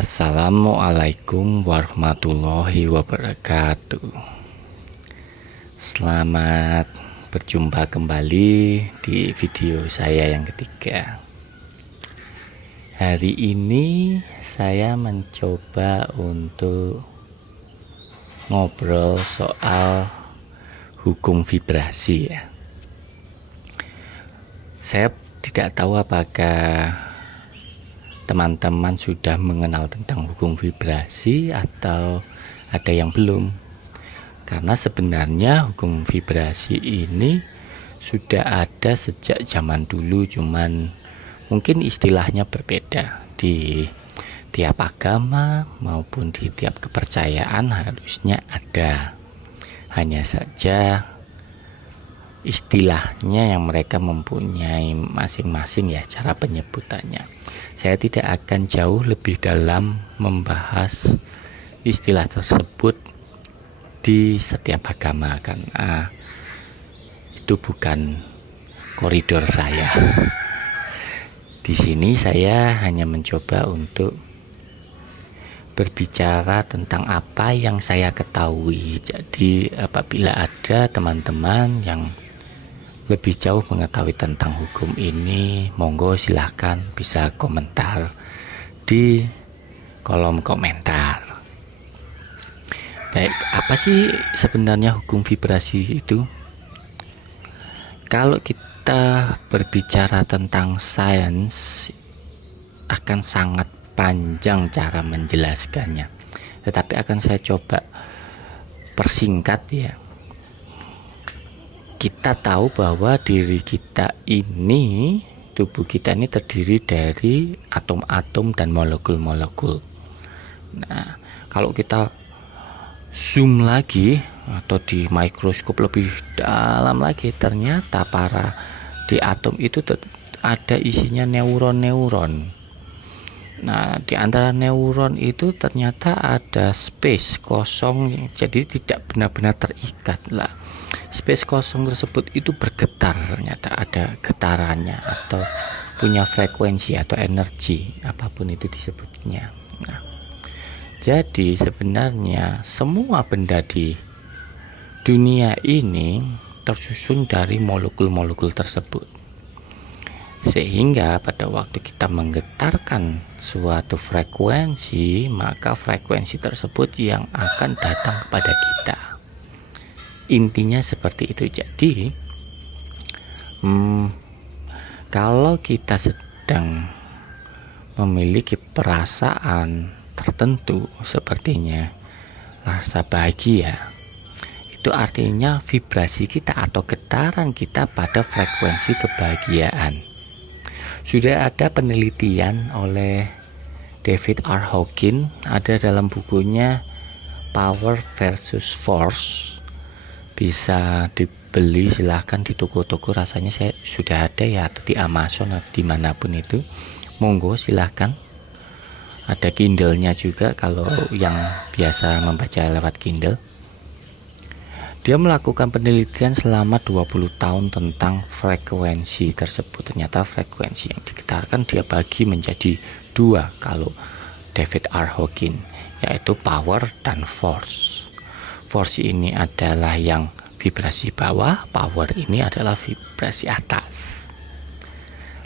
Assalamualaikum warahmatullahi wabarakatuh. Selamat berjumpa kembali di video saya yang ketiga. Hari ini saya mencoba untuk ngobrol soal hukum vibrasi ya. Saya tidak tahu apakah teman-teman sudah mengenal tentang hukum vibrasi atau ada yang belum, karena sebenarnya hukum vibrasi ini sudah ada sejak zaman dulu, cuman mungkin istilahnya berbeda di tiap agama maupun di tiap kepercayaan harusnya ada, hanya saja istilahnya yang mereka mempunyai masing-masing ya cara penyebutannya. Saya tidak akan jauh lebih dalam membahas istilah tersebut di setiap agama, karena itu bukan koridor saya. Di sini saya hanya mencoba untuk berbicara tentang apa yang saya ketahui. Jadi apabila ada teman-teman yang lebih jauh mengetahui tentang hukum ini, monggo silahkan bisa komentar di kolom komentar. Baik, apa sih sebenarnya hukum vibrasi itu? Kalau kita berbicara tentang sains akan sangat panjang cara menjelaskannya, tetapi akan saya coba persingkat ya. Kita tahu bahwa diri kita ini, tubuh kita ini terdiri dari atom-atom dan molekul-molekul. Nah, kalau kita zoom lagi atau di mikroskop lebih dalam lagi, ternyata di atom itu ada isinya neuron-neuron. Nah, di antara neuron itu ternyata ada space kosong, jadi tidak benar-benar terikat lah. Space kosong tersebut itu bergetar, ternyata ada getarannya atau punya frekuensi atau energi, apapun itu disebutnya. Nah, jadi sebenarnya semua benda di dunia ini tersusun dari molekul-molekul tersebut, sehingga pada waktu kita menggetarkan suatu frekuensi, maka frekuensi tersebut yang akan datang kepada kita. Intinya seperti itu. Jadi kalau kita sedang memiliki perasaan tertentu, sepertinya rasa bahagia, itu artinya vibrasi kita atau getaran kita pada frekuensi kebahagiaan. Sudah ada penelitian oleh David R. Hawkins, ada dalam bukunya Power versus Force, bisa dibeli silahkan di toko-toko, rasanya saya sudah ada ya, atau di Amazon atau dimanapun itu, monggo silahkan. Ada Kindle-nya juga kalau yang biasa membaca lewat Kindle. Dia melakukan penelitian selama 20 tahun tentang frekuensi tersebut. Ternyata frekuensi yang digetarkan dia bagi menjadi dua kalau David R. Hawkins, yaitu power dan force. Force ini adalah yang vibrasi bawah, power ini adalah vibrasi atas.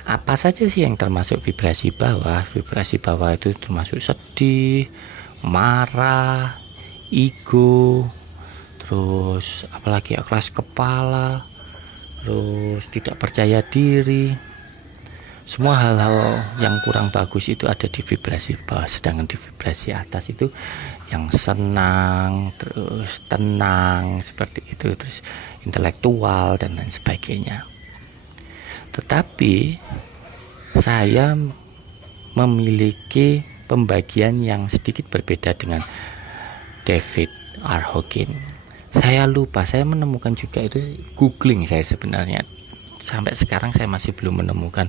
Apa saja sih yang termasuk vibrasi bawah? Vibrasi bawah itu termasuk sedih, marah, ego, terus apalagi ya, keras kepala, terus tidak percaya diri. Semua hal-hal yang kurang bagus itu ada di vibrasi bawah, sedangkan di vibrasi atas itu yang senang, terus tenang, seperti itu, terus intelektual dan lain sebagainya. Tetapi saya memiliki pembagian yang sedikit berbeda dengan David R. Hawkins. Saya lupa, saya menemukan juga itu, googling saya sebenarnya sampai sekarang saya masih belum menemukan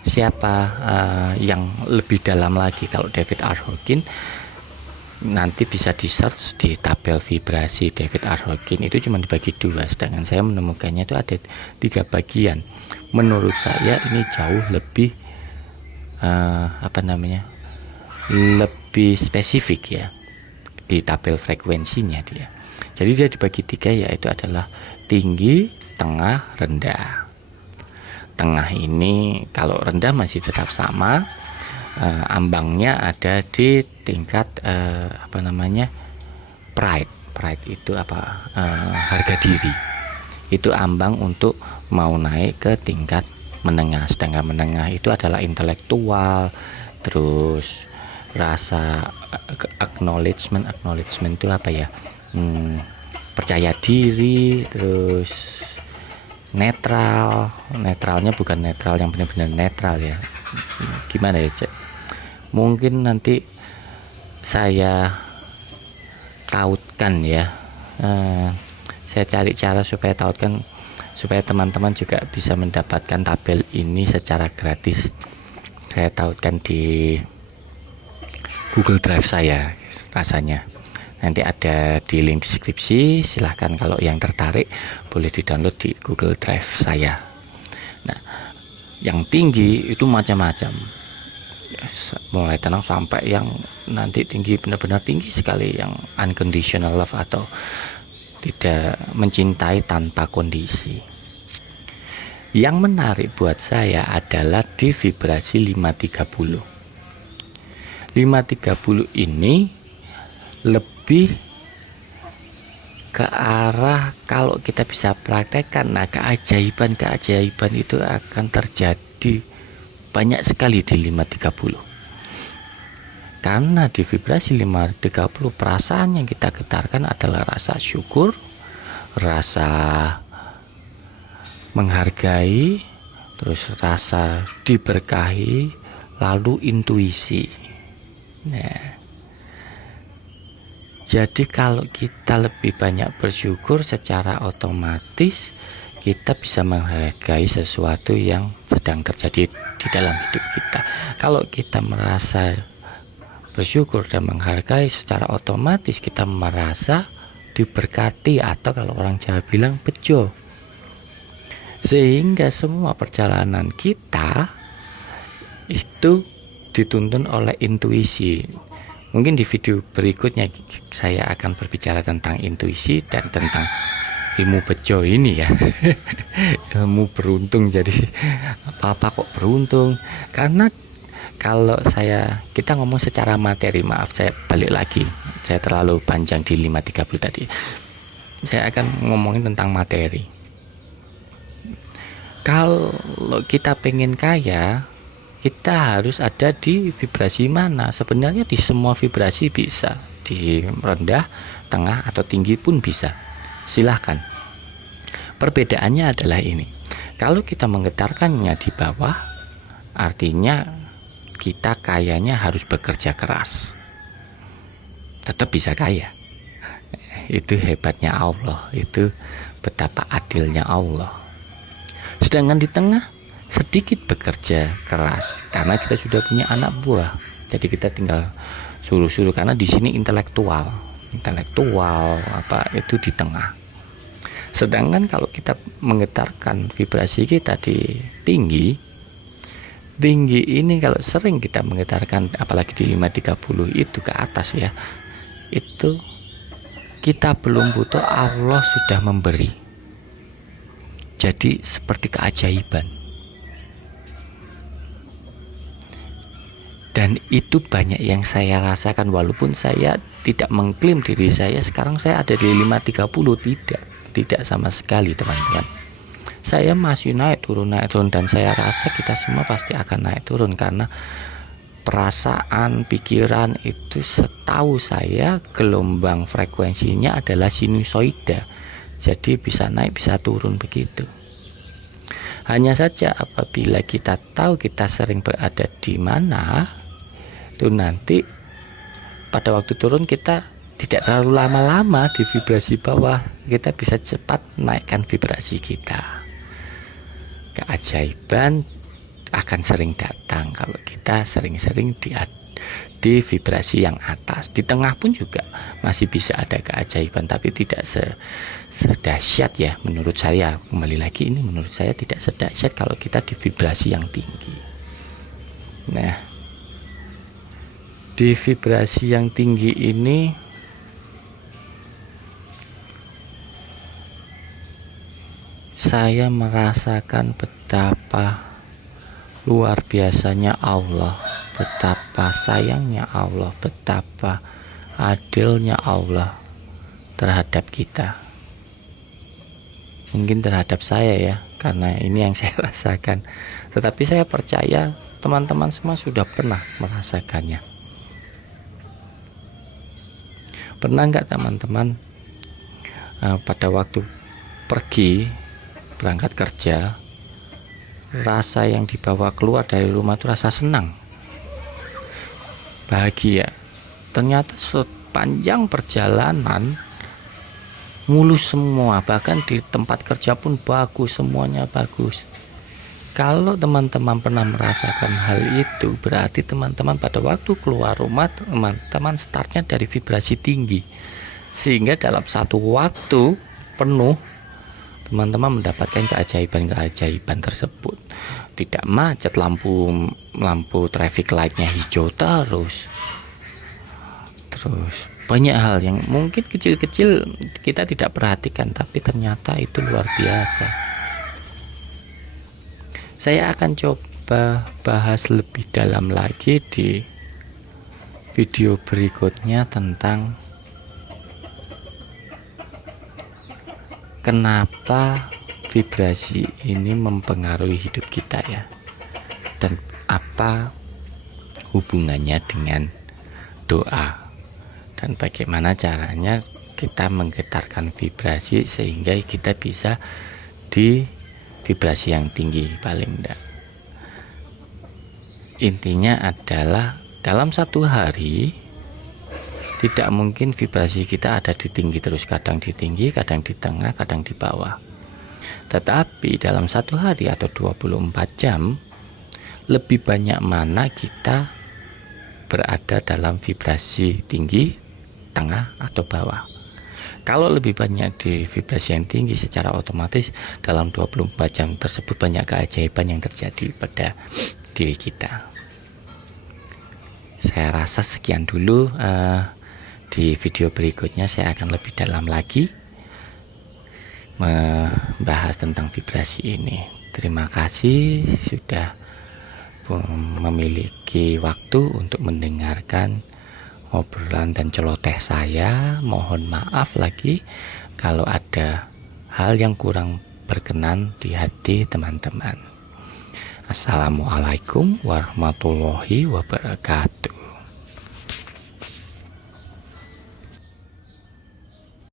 siapa yang lebih dalam lagi. Kalau David R. Hawkins nanti bisa di search di tabel vibrasi David R. Hawkins, itu cuma dibagi dua, sedangkan saya menemukannya itu ada 3 bagian. Menurut saya ini jauh lebih lebih spesifik ya di tabel frekuensinya dia. Jadi dia dibagi 3, yaitu adalah tinggi, tengah, rendah. Tengah ini kalau rendah masih tetap sama, ambangnya ada di tingkat pride. Pride itu harga diri. Itu ambang untuk mau naik ke tingkat menengah. Sedangkan menengah itu adalah intelektual, terus rasa acknowledgement itu apa ya, percaya diri, terus netralnya bukan netral yang benar-benar netral ya, gimana ya Cek, mungkin nanti saya tautkan ya, saya cari cara supaya tautkan, supaya teman-teman juga bisa mendapatkan tabel ini secara gratis. Saya tautkan di Google Drive saya rasanya, nanti ada di link deskripsi, silahkan kalau yang tertarik boleh di-download di Google Drive saya. Nah, yang tinggi itu macam-macam, mulai tenang sampai yang nanti tinggi, benar-benar tinggi sekali, yang unconditional love atau tidak mencintai tanpa kondisi. Yang menarik buat saya adalah di vibrasi 530. 530 ini lebih ke arah kalau kita bisa praktekkan, nah keajaiban itu akan terjadi banyak sekali di 530. Karena di vibrasi 530 perasaan yang kita getarkan adalah rasa syukur, rasa menghargai, terus rasa diberkahi, lalu intuisi. Nah, jadi kalau kita lebih banyak bersyukur, secara otomatis kita bisa menghargai sesuatu yang sedang terjadi di dalam hidup kita. Kalau kita merasa bersyukur dan menghargai, secara otomatis kita merasa diberkati, atau kalau orang Jawa bilang bejo. Sehingga semua perjalanan kita itu dituntun oleh intuisi. Mungkin di video berikutnya saya akan berbicara tentang intuisi dan tentang ilmu bejo ini ya. Ilmu beruntung, jadi apa kok beruntung, karena kalau kita ngomong secara materi, maaf saya balik lagi, saya terlalu panjang di 530 tadi. Saya akan ngomongin tentang materi. Kalau kita pengen kaya, kita harus ada di vibrasi mana? Sebenarnya di semua vibrasi bisa, di rendah, tengah, atau tinggi pun bisa. Silahkan. Perbedaannya adalah ini. Kalau kita menggetarkannya di bawah, artinya kita kayanya harus bekerja keras. Tetap bisa kaya. Itu hebatnya Allah, itu betapa adilnya Allah. Sedangkan di tengah, sedikit bekerja keras karena kita sudah punya anak buah, jadi kita tinggal suruh-suruh, karena di sini intelektual itu di tengah. Sedangkan kalau kita menggetarkan vibrasi kita di tinggi ini, kalau sering kita menggetarkan apalagi di 530 itu ke atas ya, itu kita belum butuh, Allah sudah memberi. Jadi seperti keajaiban. Dan itu banyak yang saya rasakan, walaupun saya tidak mengklaim diri saya sekarang saya ada di 530, tidak sama sekali teman-teman. Saya masih naik turun, dan saya rasa kita semua pasti akan naik turun, karena perasaan, pikiran itu setahu saya gelombang frekuensinya adalah sinusoida, jadi bisa naik bisa turun begitu. Hanya saja apabila kita tahu kita sering berada di mana, itu nanti pada waktu turun kita tidak terlalu lama-lama di vibrasi bawah, kita bisa cepat naikkan vibrasi kita. Keajaiban akan sering datang kalau kita sering-sering di vibrasi yang atas. Di tengah pun juga masih bisa ada keajaiban, tapi tidak sedahsyat ya menurut saya. Kembali lagi, ini menurut saya tidak sedahsyat kalau kita di vibrasi yang tinggi. Nah, Di vibrasi yang tinggi ini saya merasakan betapa luar biasanya Allah, betapa sayangnya Allah, betapa adilnya Allah terhadap kita. Mungkin terhadap saya ya, karena ini yang saya rasakan. Tetapi saya percaya teman-teman semua sudah pernah merasakannya. Pernah nggak teman-teman pada waktu pergi berangkat kerja, rasa yang dibawa keluar dari rumah itu rasa senang, bahagia. Ternyata sepanjang perjalanan mulus semua, bahkan di tempat kerja pun bagus, semuanya bagus. Kalau teman-teman pernah merasakan hal itu, berarti teman-teman pada waktu keluar rumah, teman-teman startnya dari vibrasi tinggi, sehingga dalam satu waktu penuh teman-teman mendapatkan keajaiban-keajaiban tersebut. Tidak macet, lampu traffic lightnya hijau terus banyak hal yang mungkin kecil-kecil kita tidak perhatikan, tapi ternyata itu luar biasa. Saya akan coba bahas lebih dalam lagi di video berikutnya tentang kenapa vibrasi ini mempengaruhi hidup kita ya, dan apa hubungannya dengan doa, dan bagaimana caranya kita menggetarkan vibrasi sehingga kita bisa di vibrasi yang tinggi paling enggak. Intinya adalah dalam satu hari tidak mungkin vibrasi kita ada di tinggi terus, kadang di tinggi, kadang di tengah, kadang di bawah. Tetapi dalam satu hari atau 24 jam lebih banyak mana kita berada dalam vibrasi tinggi, tengah, atau bawah. Kalau lebih banyak di vibrasi yang tinggi, secara otomatis dalam 24 jam tersebut banyak keajaiban yang terjadi pada diri kita. Saya rasa sekian dulu. Di video berikutnya saya akan lebih dalam lagi membahas tentang vibrasi ini. Terima kasih sudah memiliki waktu untuk mendengarkan obrolan dan celoteh saya. Mohon maaf lagi kalau ada hal yang kurang berkenan di hati teman-teman. Assalamualaikum warahmatullahi wabarakatuh.